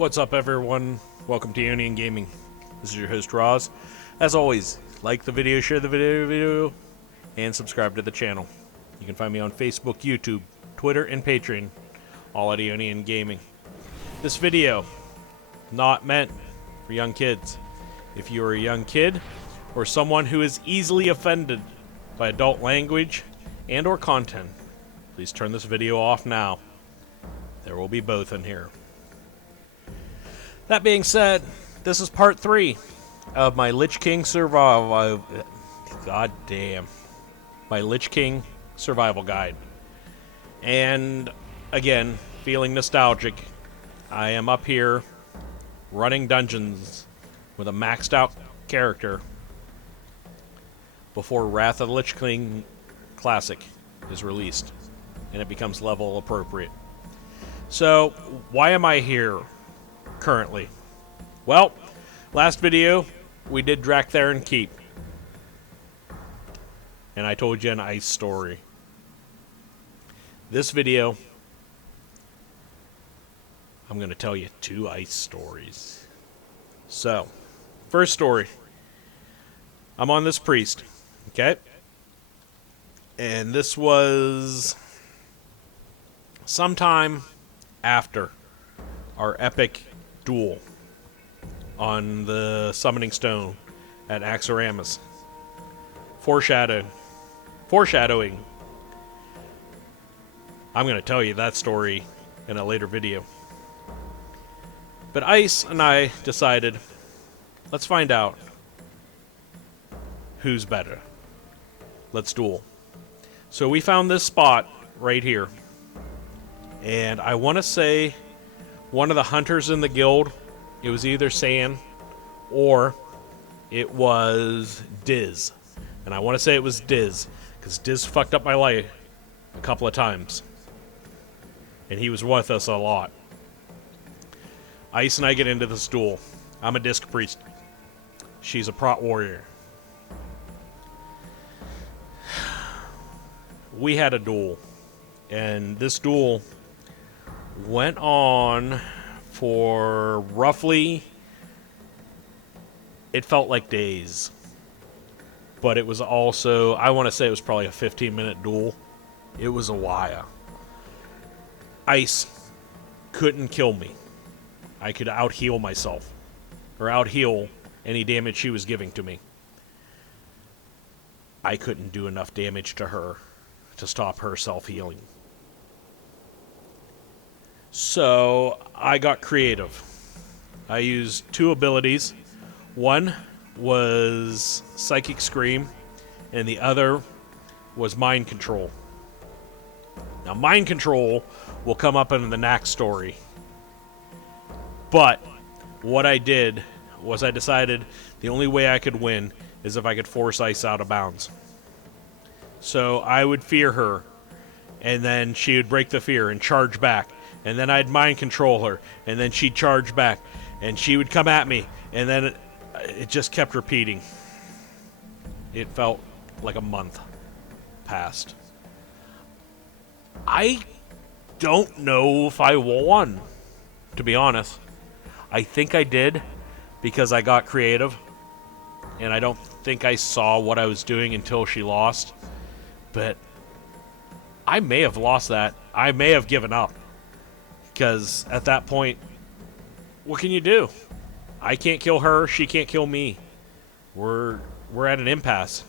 What's up, everyone? Welcome to Union Gaming. This is your host, Roz. As always, like the video, share the video, and subscribe to the channel. You can find me on Facebook, YouTube, Twitter, and Patreon, all at Union Gaming. This video, not meant for young kids. If you're a young kid, or someone who is easily offended by adult language and or content, please turn this video off now. There will be both in here. That being said, this is part 3 of my Lich King survival. God damn. My Lich King survival guide. And again, feeling nostalgic, I am up here running dungeons with a maxed out character before Wrath of the Lich King Classic is released and it becomes level appropriate. So, why am I here currently? Well, last video we did Draktharen Keep, and I told you an ice story. This video, I'm going to tell you 2 ice stories. So, first story. I'm on this priest, okay? And this was sometime after our epic duel on the summoning stone at Axaramus. Foreshadowing. I'm going to tell you that story in a later video. But Ice and I decided, let's find out who's better. Let's duel. So we found this spot right here. And I want to say one of the hunters in the guild, it was either San or it was Diz. And I want to say it was Diz, because Diz fucked up my life a couple of times. And he was with us a lot. Ice and I get into this duel. I'm a disc priest. She's a prot warrior. We had a duel. And this duel went on for roughly, it felt like days. But it was also, I want to say it was probably a 15-minute duel. It was a while. Ice couldn't kill me. I could out-heal myself. Or out-heal any damage she was giving to me. I couldn't do enough damage to her to stop her self-healing. So I got creative. I used 2 abilities. One was Psychic Scream, and the other was Mind Control. Now, Mind Control will come up in the next story. But what I did was I decided the only way I could win is if I could force Ice out of bounds. So I would fear her, and then she would break the fear and charge back. And then I'd mind control her, and then she'd charge back, and she would come at me, and then it just kept repeating. It felt like a month passed. I don't know if I won, to be honest. I think I did, because I got creative, and I don't think I saw what I was doing until she lost. But I may have lost that. I may have given up. Because at that point, what can you do? I can't kill her, she can't kill me. We're at an impasse.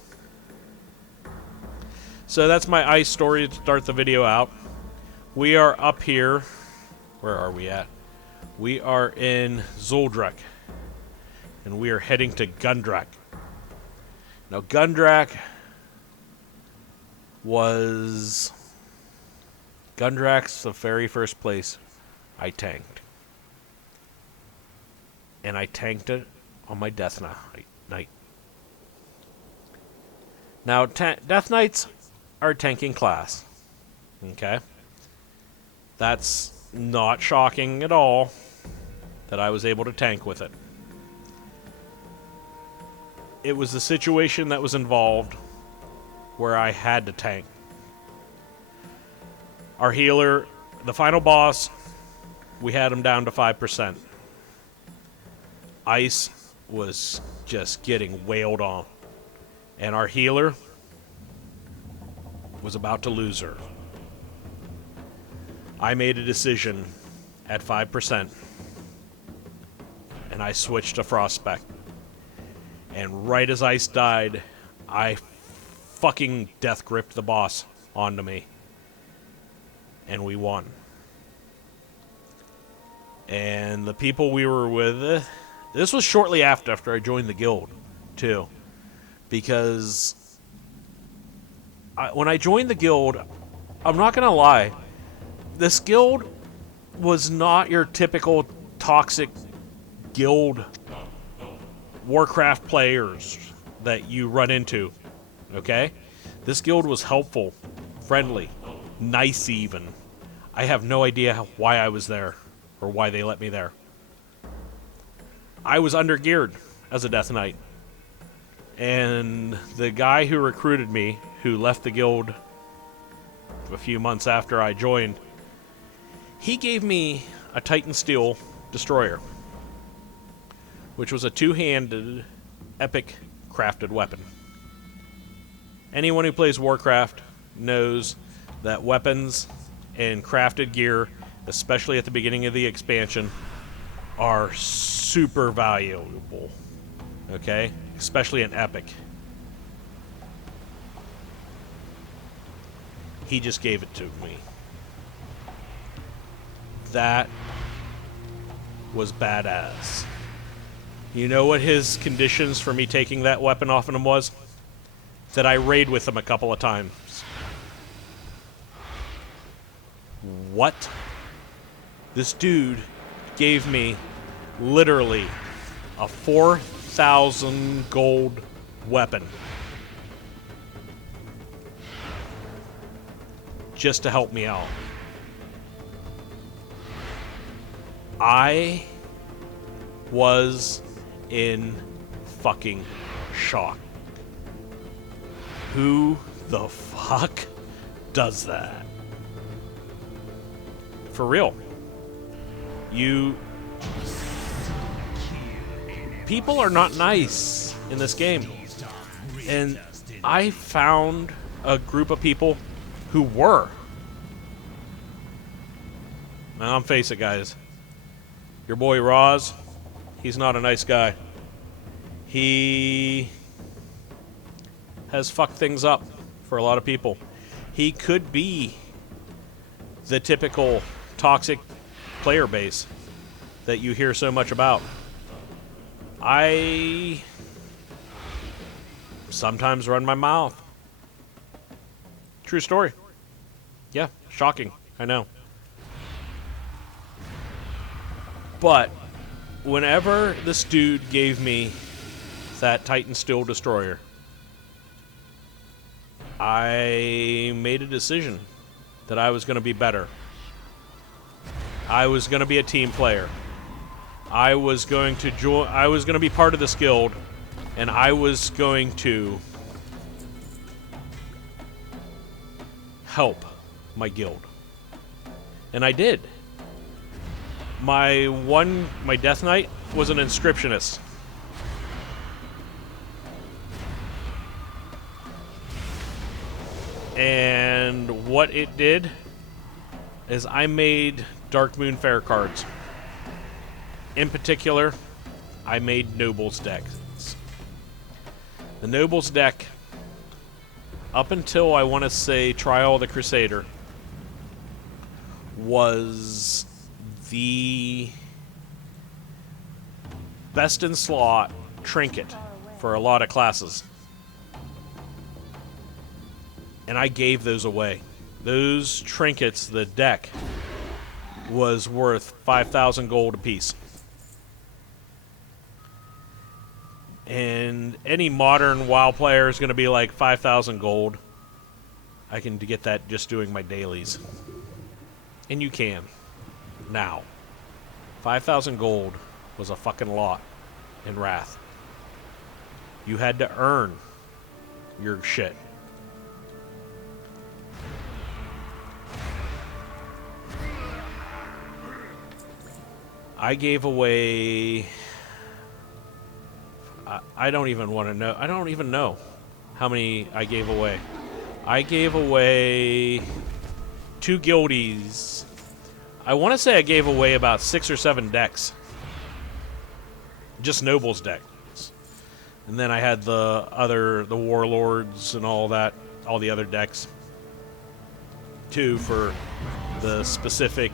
So that's my ice story to start the video out. We are up here. Where are we at? We are in Zuldrak. And we are heading to Gundrak. Now Gundrak's the very first place I tanked. And I tanked it on my Death Knight. Now, Death Knights are a tanking class. Okay? That's not shocking at all that I was able to tank with it. It was the situation that was involved where I had to tank. Our healer, the final boss, we had him down to 5%. Ice was just getting wailed on. And our healer was about to lose her. I made a decision at 5%, and I switched to Frostspec. And right as Ice died, I fucking death gripped the boss onto me. And we won. And the people we were with, this was shortly after I joined the guild, too. Because when I joined the guild, I'm not going to lie, this guild was not your typical toxic guild Warcraft players that you run into, okay? This guild was helpful, friendly, nice even. I have no idea why I was there, or why they let me there. I was undergeared as a Death Knight. And the guy who recruited me, who left the guild a few months after I joined, he gave me a Titan Steel Destroyer, which was a two-handed, epic crafted weapon. Anyone who plays Warcraft knows that weapons and crafted gear, especially at the beginning of the expansion, are super valuable, okay? Especially in epic. He just gave it to me. That was badass. You know what his conditions for me taking that weapon off of him was? That I raid with him a couple of times. What? This dude gave me literally a 4,000 gold weapon just to help me out. I was in fucking shock. Who the fuck does that? For real. People are not nice in this game. And I found a group of people who were. Now, I'm face it, guys. Your boy Roz, he's not a nice guy. He has fucked things up for a lot of people. He could be the typical toxic player base that you hear so much about. I sometimes run my mouth. True story. Yeah, shocking, I know. But whenever this dude gave me that Titan Steel Destroyer, I made a decision that I was going to be better. I was going to be a team player. I was going to join. I was going to be part of this guild, and I was going to help my guild. And I did. My Death Knight was an inscriptionist. And what it did is I made Dark Moon Fair cards. In particular, I made Nobles decks. The Nobles deck, up until I want to say Trial of the Crusader, was the best in slot trinket for a lot of classes. And I gave those away. Those trinkets, the deck, was worth 5,000 gold apiece. And any modern WoW player is going to be like 5,000 gold. I can get that just doing my dailies. And you can. Now. 5,000 gold was a fucking lot in Wrath. You had to earn your shit. I gave away I don't even want to know. I don't even know how many I gave away. I gave away 2 guildies. I want to say I gave away about 6 or 7 decks. Just nobles decks. And then I had the warlords and all that, all the other decks too for the specific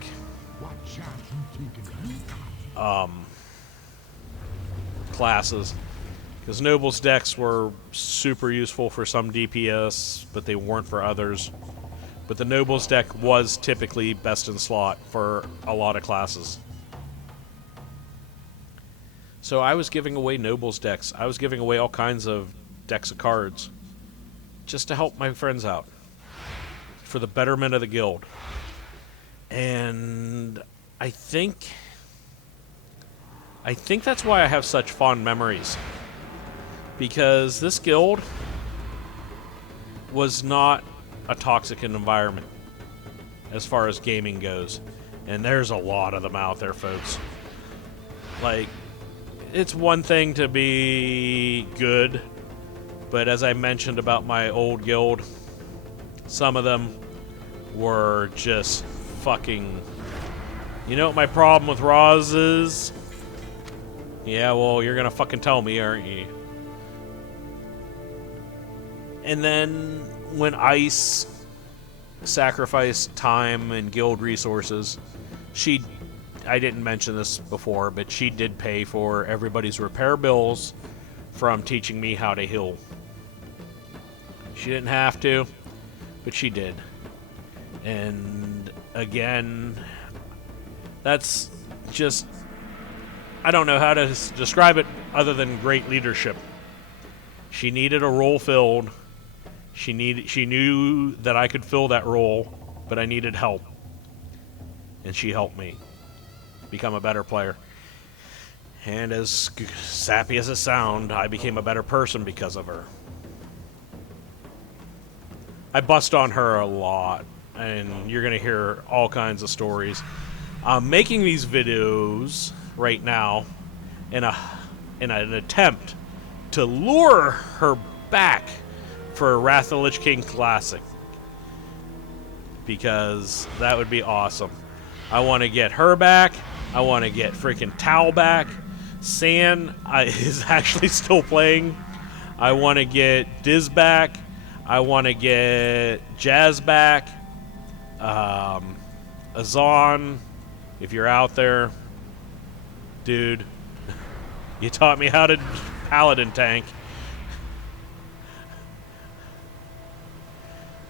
classes. Because nobles decks were super useful for some DPS, but they weren't for others. But the nobles deck was typically best in slot for a lot of classes. So I was giving away nobles decks. I was giving away all kinds of decks of cards just to help my friends out for the betterment of the guild. And I think that's why I have such fond memories. Because this guild was not a toxic environment as far as gaming goes. And there's a lot of them out there, folks. Like, it's one thing to be good, but as I mentioned about my old guild, some of them were just fucking... You know what my problem with Roz is? Yeah, well, you're gonna fucking tell me, aren't you? And then when Ice sacrificed time and guild resources, I didn't mention this before, but she did pay for everybody's repair bills from teaching me how to heal. She didn't have to, but she did. And again, that's just... I don't know how to describe it other than great leadership. She needed a role filled. She knew that I could fill that role, but I needed help. And she helped me become a better player. And as sappy as it sounds, I became a better person because of her. I bust on her a lot, and you're going to hear all kinds of stories. I'm making these videos right now in an attempt to lure her back for Wrath of the Lich King Classic, because that would be awesome. I want to get her back. I want to get freaking Tao back. San is actually still playing. I want to get Diz back. I want to get Jazz back. Azan, if you're out there, dude, you taught me how to Paladin tank.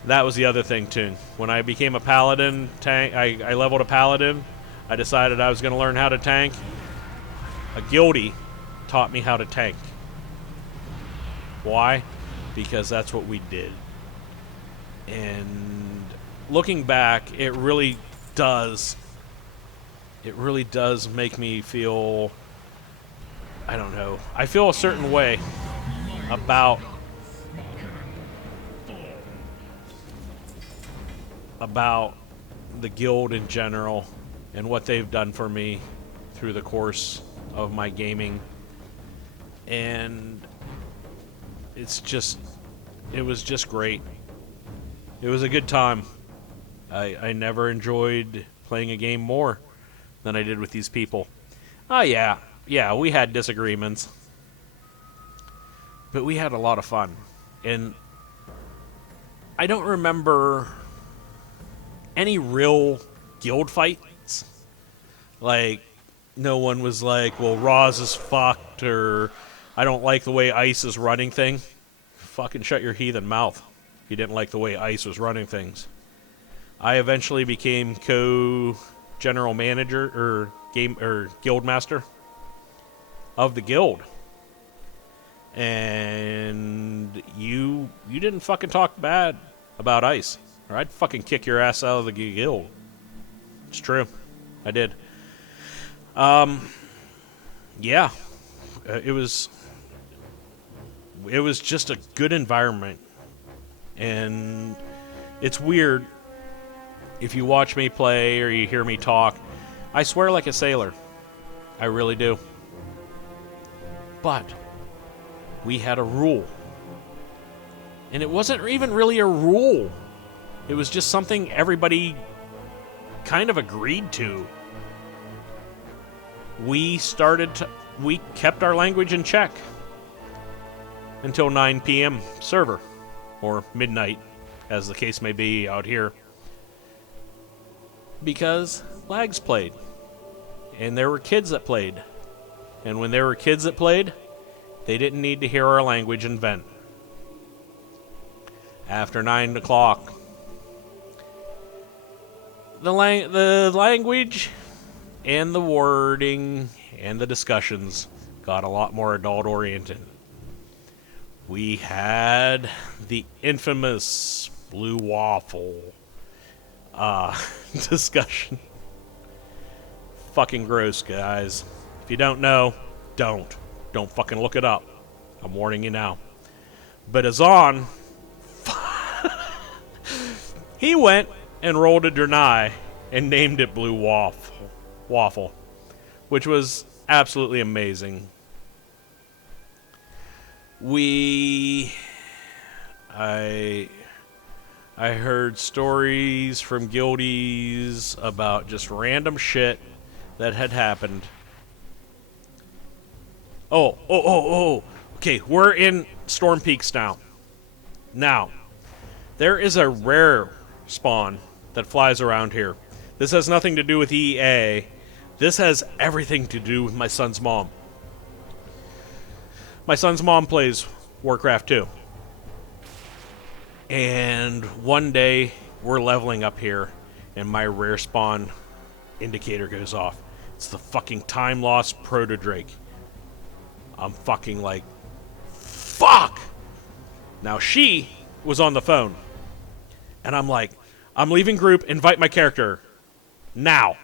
That was the other thing, too. When I became a Paladin tank, I leveled a Paladin. I decided I was going to learn how to tank. A guildie taught me how to tank. Why? Because that's what we did. And looking back, it really does make me feel, I don't know, I feel a certain way about the guild in general and what they've done for me through the course of my gaming. And it was just great. It was a good time. I never enjoyed playing a game more than I did with these people. Oh yeah, we had disagreements, but we had a lot of fun. And I don't remember any real guild fights. Like, no one was like, well, Roz is fucked, or I don't like the way Ice is running thing. Fucking shut your heathen mouth if you didn't like the way Ice was running things. I eventually became co-general manager or guild master of the guild. And you didn't fucking talk bad about Ice, or I'd fucking kick your ass out of the guild. It's true. I did. Yeah. It was just a good environment. And it's weird if you watch me play or you hear me talk. I swear like a sailor. I really do. But we had a rule. And it wasn't even really a rule. It was just something everybody kind of agreed to. We kept our language in check until 9 p.m. server, or midnight, as the case may be out here. Because lags played. And there were kids that played. And when there were kids that played, they didn't need to hear our language and vent. After 9 o'clock, the language and the wording and the discussions got a lot more adult-oriented. We had the infamous blue waffle discussion. Fucking gross, guys. If you don't know, don't fucking look it up. I'm warning you now. But Azan, he went and rolled a deny and named it blue waffle, which was absolutely amazing. I heard stories from guildies about just random shit that had happened. Oh. Okay, we're in Storm Peaks now. Now, there is a rare spawn that flies around here. This has nothing to do with EA. This has everything to do with my son's mom. My son's mom plays Warcraft 2. And one day, we're leveling up here, and my rare spawn indicator goes off. It's the fucking time lost proto-drake. I'm fucking like, fuck! Now she was on the phone. And I'm like, I'm leaving group, invite my character. Now.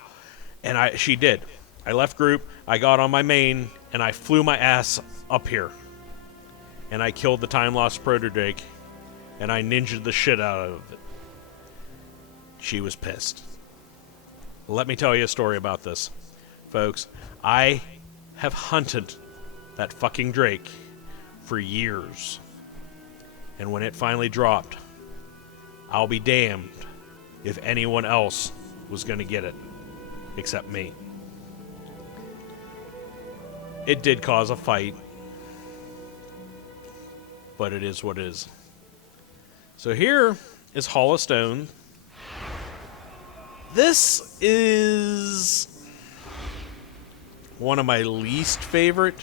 And she did. I left group, I got on my main, and I flew my ass up here. And I killed the time lost proto-drake. And I ninja'd the shit out of it. She was pissed. Let me tell you a story about this. Folks, I have hunted that fucking drake for years. And when it finally dropped, I'll be damned if anyone else was going to get it, except me. It did cause a fight, but it is what it is. So here is Hall of Stone. This is one of my least favorite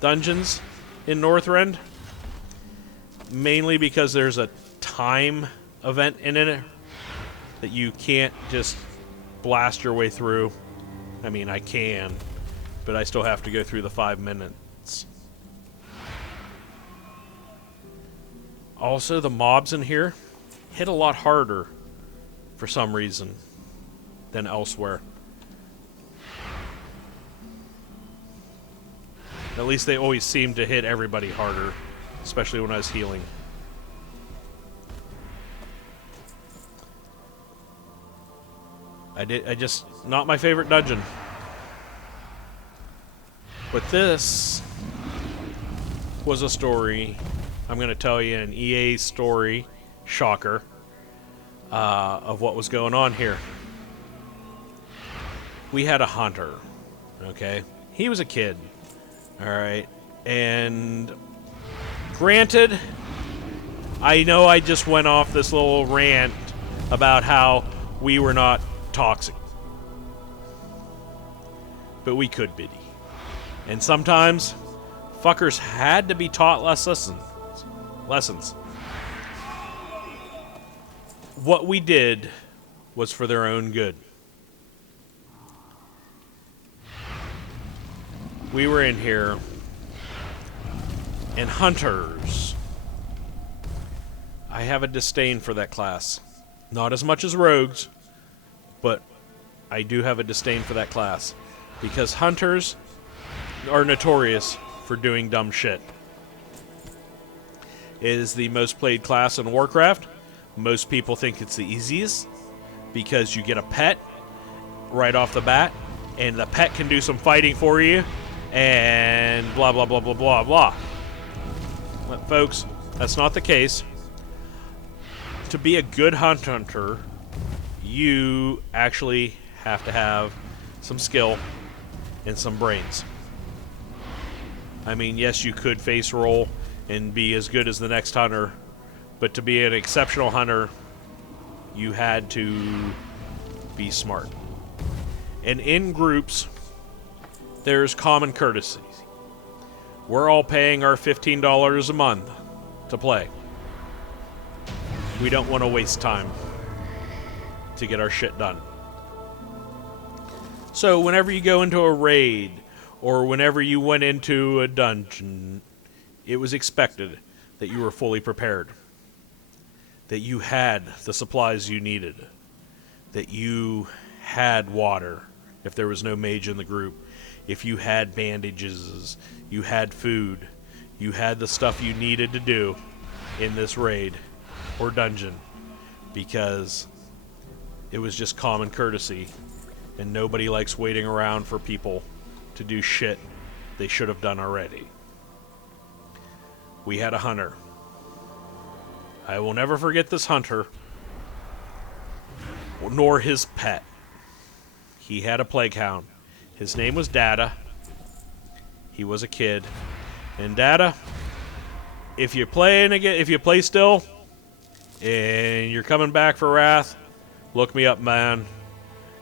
dungeons in Northrend, mainly because there's a time event in it that you can't just blast your way through. I mean, I can, but I still have to go through the 5 minutes. Also, the mobs in here hit a lot harder for some reason than elsewhere. At least they always seem to hit everybody harder, especially when I was healing. Not my favorite dungeon. But this was a story, I'm going to tell you an EA story, shocker, of what was going on here. We had a hunter, okay? He was a kid, alright? And granted, I know I just went off this little rant about how we were not toxic. But we could be. And sometimes, fuckers had to be taught lessons. What we did was for their own good. We were in here, and hunters. I have a disdain for that class. Not as much as rogues, but I do have a disdain for that class. Because hunters are notorious for doing dumb shit. It is the most played class in Warcraft. Most people think it's the easiest because you get a pet right off the bat, and the pet can do some fighting for you, and blah, blah, blah, blah, blah, blah. But folks, that's not the case. To be a good hunter, you actually have to have some skill and some brains. I mean, yes, you could face roll and be as good as the next hunter, but to be an exceptional hunter, you had to be smart. And in groups, there's common courtesy. We're all paying our $15 a month to play. We don't want to waste time to get our shit done. So whenever you go into a raid, or whenever you went into a dungeon, it was expected that you were fully prepared. That you had the supplies you needed. That you had water, if there was no mage in the group. If you had bandages, you had food. You had the stuff you needed to do in this raid or dungeon. Because it was just common courtesy. And nobody likes waiting around for people to do shit they should have done already. We had a hunter. I will never forget this hunter, nor his pet. He had a plague hound. His name was Data. He was a kid. And Data, if you're playing again, if you play still, and you're coming back for Wrath, look me up, man.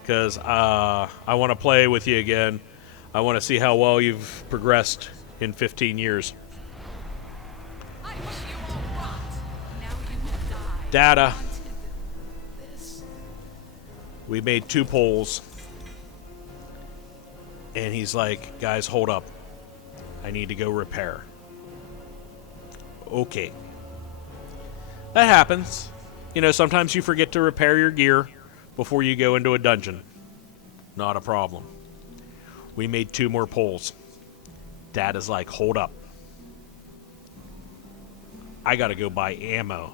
Because I want to play with you again. I want to see how well you've progressed in 15 years. I wish you all rot. Now you will die. Data. We made 2 polls. And he's like, guys, hold up. I need to go repair. Okay. That happens. You know, sometimes you forget to repair your gear before you go into a dungeon. Not a problem. We made 2 more polls. Data's like, hold up. I gotta go buy ammo.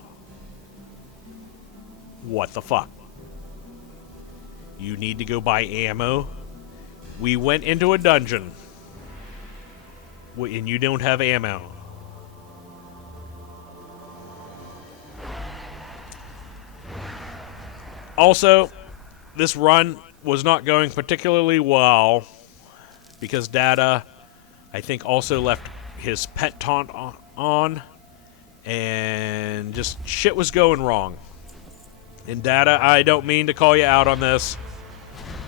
What the fuck? You need to go buy ammo? We went into a dungeon. And you don't have ammo. Also, this run was not going particularly well because Data, I think, also left his pet taunt on, and just shit was going wrong. And Data, I don't mean to call you out on this,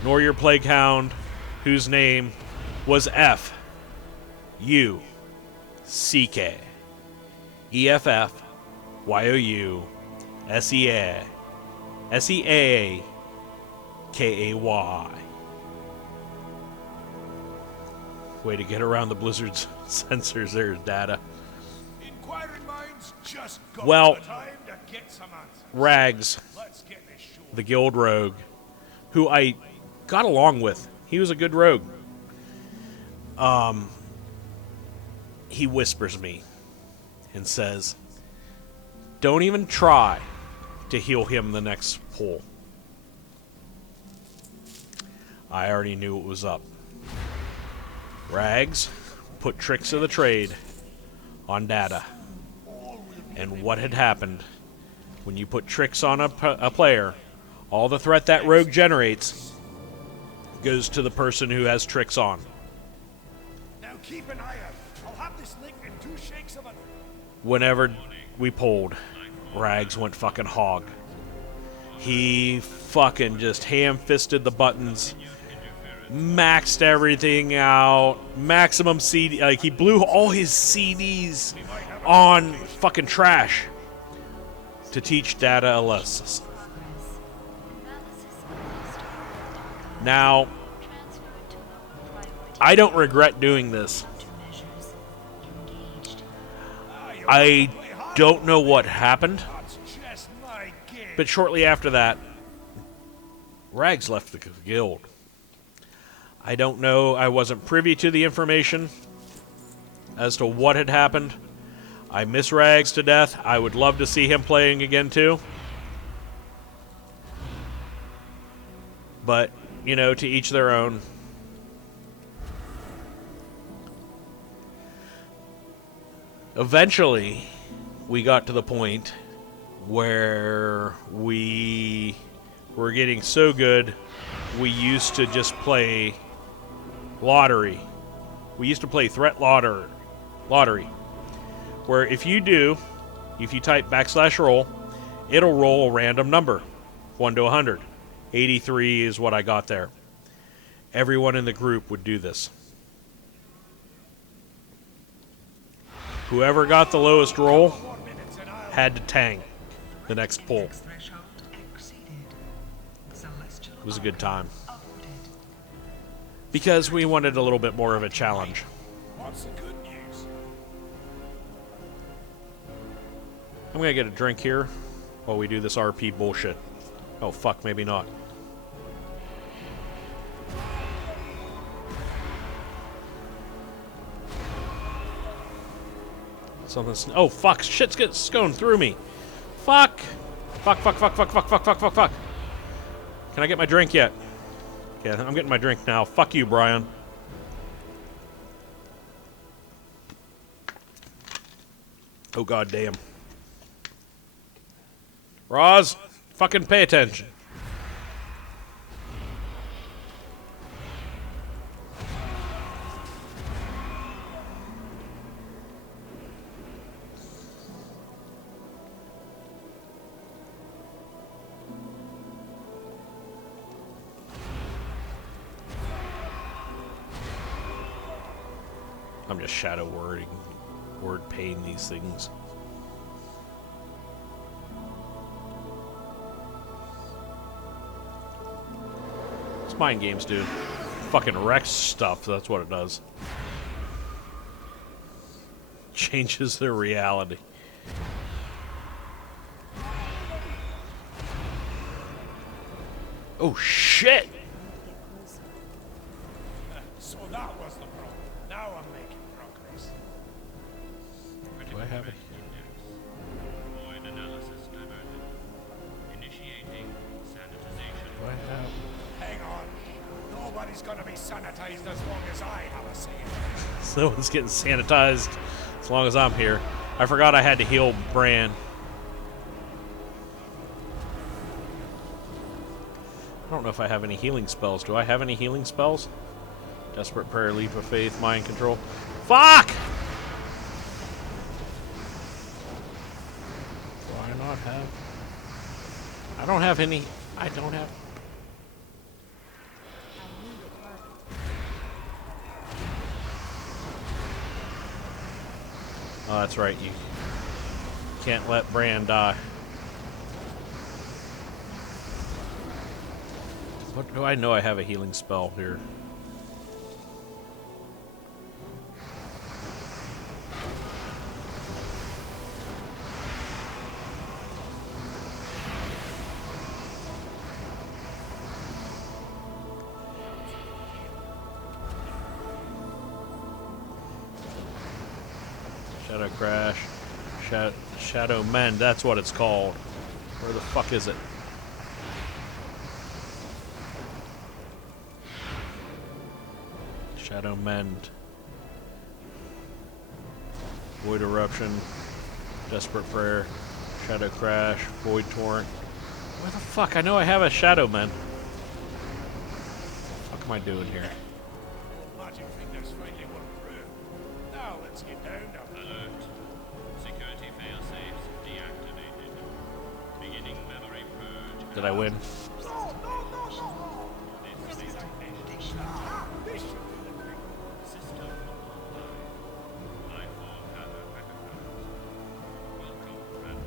nor your plague hound, whose name was F-U-C-K E-F-F-Y-O-U-S-E-A S-E-A-K-A-Y. Way to get around the Blizzard's censors there, Data. Inquiring minds just got Well, the time to get some answers. Rags, Let's get this show. the guild rogue, who I got along with. He was a good rogue. He whispers me and says, don't even try to heal him the next pull. I already knew it was up. Rags put tricks of the trade on Data. And what had happened when you put tricks on a player, all the threat that rogue generates goes to the person who has tricks on. Now keep an eye out. I'll have this link in 2 shakes of it. Whenever we pulled, Rags went fucking hog. He fucking just ham-fisted the buttons, maxed everything out, maximum CD, like he blew all his CDs on fucking trash to teach Data a lesson. Now, I don't regret doing this. I don't know what happened, That's just my game. but shortly after that, Rags left the guild. I don't know, I wasn't privy to the information as to what had happened. I miss Rags to death. I would love to see him playing again too. But, you know, to each their own. Eventually, we got to the point where we were getting so good, we used to just play lottery. We used to play threat lottery, where if you type /roll, it'll roll a random number, 1 to 100. 83 is what I got there. Everyone in the group would do this. Whoever got the lowest roll had to tank the next pull. It was a good time. Because we wanted a little bit more of a challenge. What's the good news? I'm gonna get a drink here while we do this RP bullshit. Oh fuck, maybe not. Something's... Oh fuck, shit's going through me. Fuck! Fuck. Can I get my drink yet? Okay, I'm getting my drink now. Fuck you, Brian. Oh god damn. Roz, fucking pay attention. I'm just shadow word paying these things. It's mind games, dude. Fucking wrecks stuff, that's what it does. Changes their reality. Oh shit! So that was the problem. Now I'm making progress. Do I have it? Void analysis diverted. Initiating sanitization. Do I have... Hang on. Nobody's gonna be sanitized as long as I have a say. No one's getting sanitized as long as I'm here. I forgot I had to heal Bran. I don't know if I have any healing spells. Do I have any healing spells? Desperate Prayer, Leap of Faith, Mind Control. Fuck! Do I not have... I don't have any... I don't have... Oh, that's right. You can't let Bran die. What do I know? I have a healing spell here. Shadow Crash. Shadow Mend, that's what it's called. Where the fuck is it? Shadow Mend. Void Eruption. Desperate Prayer. Shadow Crash. Void Torrent. Where the fuck? I know I have a Shadow Mend. What the fuck am I doing here? Magic fingers finally worked through. Now let's get down to Alert. Security failsafes deactivated. Beginning memory purge. Did I win? No! This should do the trick. System online. Life-form hazard recognized. Welcome, Red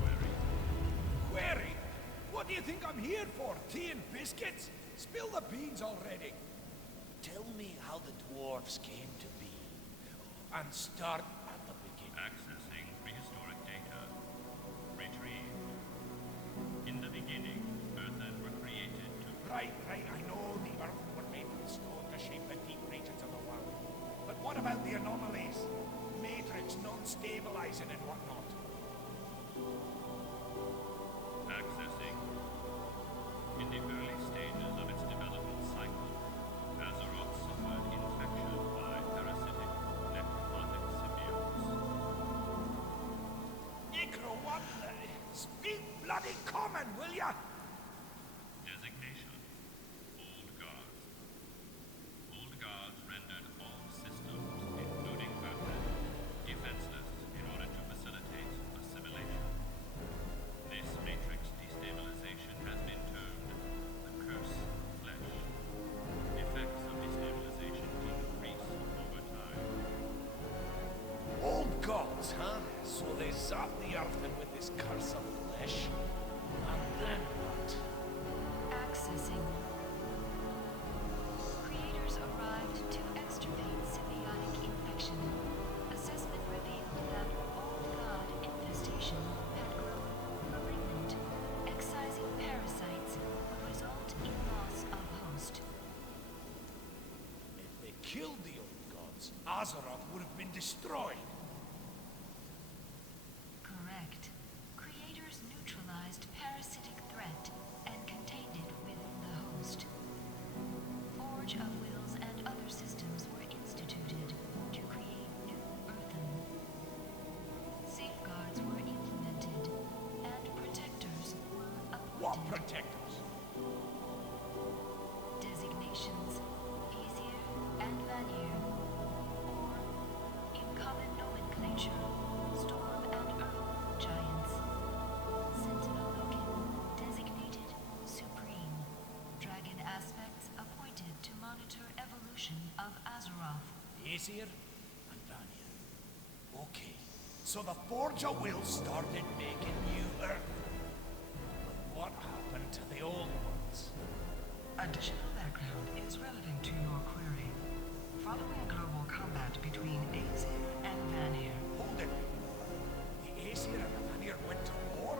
Query. Query? What do you think I'm here for? Tea and biscuits? Spill the beans already. Tell me how the dwarfs came to be. And start at the beginning. Accessing prehistoric data. Retrieve. In the beginning, Earthen were created to... Right, I know the earth were made with stone to shape the deep regions of the world. But what about the anomalies? Matrix non-stabilizing and whatnot. Accessing. In the early stages of its development cycle, Azeroth suffered infection by parasitic necrotic symbiotes. Speak bloody common, will ya? Designation: Old Guards. Old Guards rendered all systems, including Earthland, defenseless in order to facilitate assimilation. This matrix destabilization has been termed the Curse of Flesh. Effects of destabilization increase over time. Old gods, huh? So they zap the earthen with this curse of flesh. And then what? Accessing. Creators arrived to extirpate symbiotic infection. Assessment revealed that old god infestation had grown malignant. Excising parasites would result in loss of host. If they killed the old gods, Azeroth would have been destroyed. Correct. Creators neutralized parasitic threat and contained it within the host. Forge of Wills and other systems were instituted to create new earthen. Safeguards were implemented, and protectors were What appointed. protectors? Designations: Aesir and Vanir, or, in common nomenclature, Storm and Earth Giants. Sentinel Loken, designated Supreme. Dragon Aspects appointed to monitor evolution of Azeroth. Aesir and Vanir. Okay, so the Forge of Will started making new earth. But what happened to the old ones? Additional background is relevant to your query. Following global combat between Aesir and Vanir, Hold it. The Aesir and the Vanir went to war?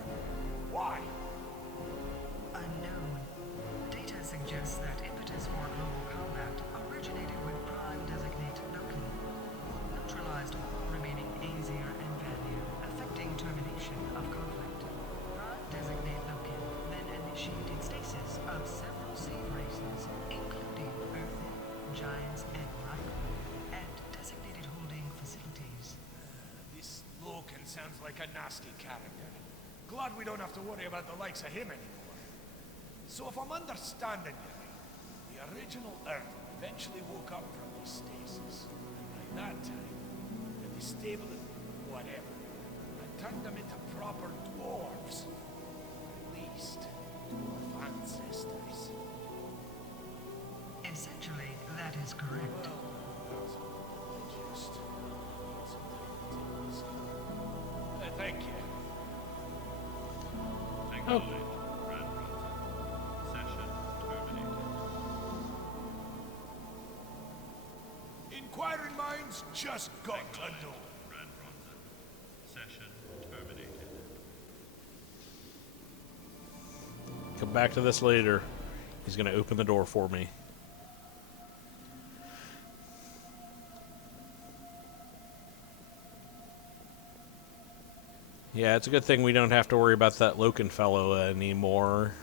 Why? unknown. Data suggests that impetus for global combat originated with Prime Designate Loki, who neutralized all remaining Aesir and Vanir, affecting termination of conflict. Prime Designate Loki then initiated stasis of several slave races, including Earthen, Giants, and Rhino, and designated holding facilities. This Loken sounds like a nasty character. Glad we don't have to worry about the likes of him anymore. So if I'm understanding you right, the original Earth eventually woke up from this stasis. And by that time, the destabilized whatever had turned them into proper dwarves. At least, dwarf ancestors. Essentially, that is correct. Well, just need some time to take this in. Thank you. Acknowledged. Grand Bronson. Session terminated. Inquiring minds just got to know. Grand Bronson. Session terminated. Come back to this later. He's going to open the door for me. Yeah, it's a good thing we don't have to worry about that Loken fellow anymore.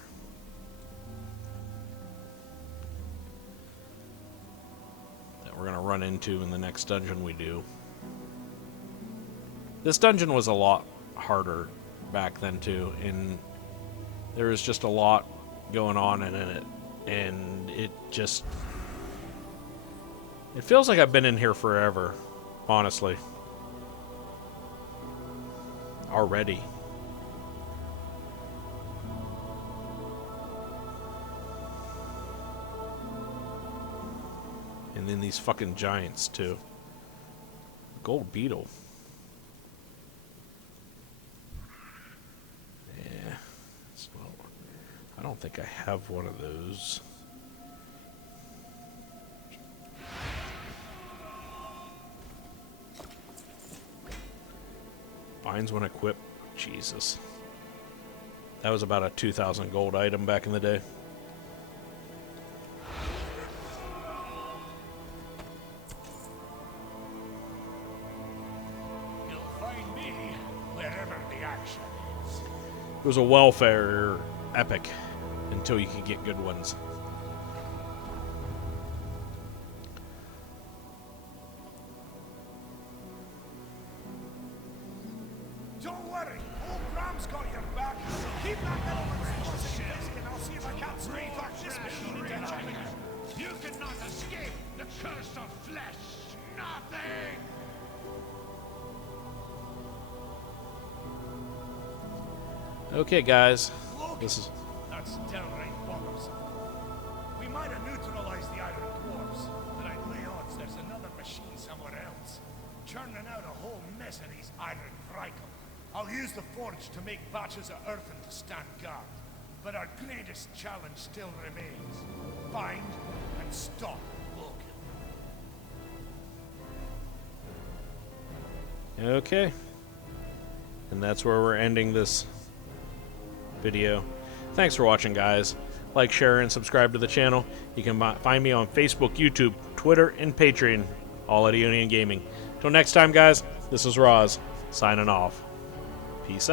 That we're going to run into in the next dungeon we do. This dungeon was a lot harder back then too, and there was just a lot going on in it, and it feels like I've been in here forever, honestly. Already. And then these fucking giants too. Gold beetle. Yeah. I don't think I have one of those. Binds when equipped. Jesus. That was about a 2,000 gold item back in the day. You'll find me wherever the action is. It was a welfare epic until you could get good ones. Don't worry, old Bram Ram's got your back. Keep that little one's force in place, and I'll see if I can't refuck this machine into China. You cannot escape the curse of flesh. Nothing! Okay, guys. This is... That's downright bothersome. We might have neutralized the Iron Dwarfs, but I'd lay odds there's another machine somewhere else, churning out a whole mess of these iron Reichel. I'll use the forge to make batches of earthen to stand guard, but our greatest challenge still remains. Find and stop Logan. Okay. And that's where we're ending this video. Thanks for watching, guys. Like, share, and subscribe to the channel. You can find me on Facebook, YouTube, Twitter, and Patreon, all at Eonian Gaming. Till next time, guys, this is Roz, signing off. Peace out.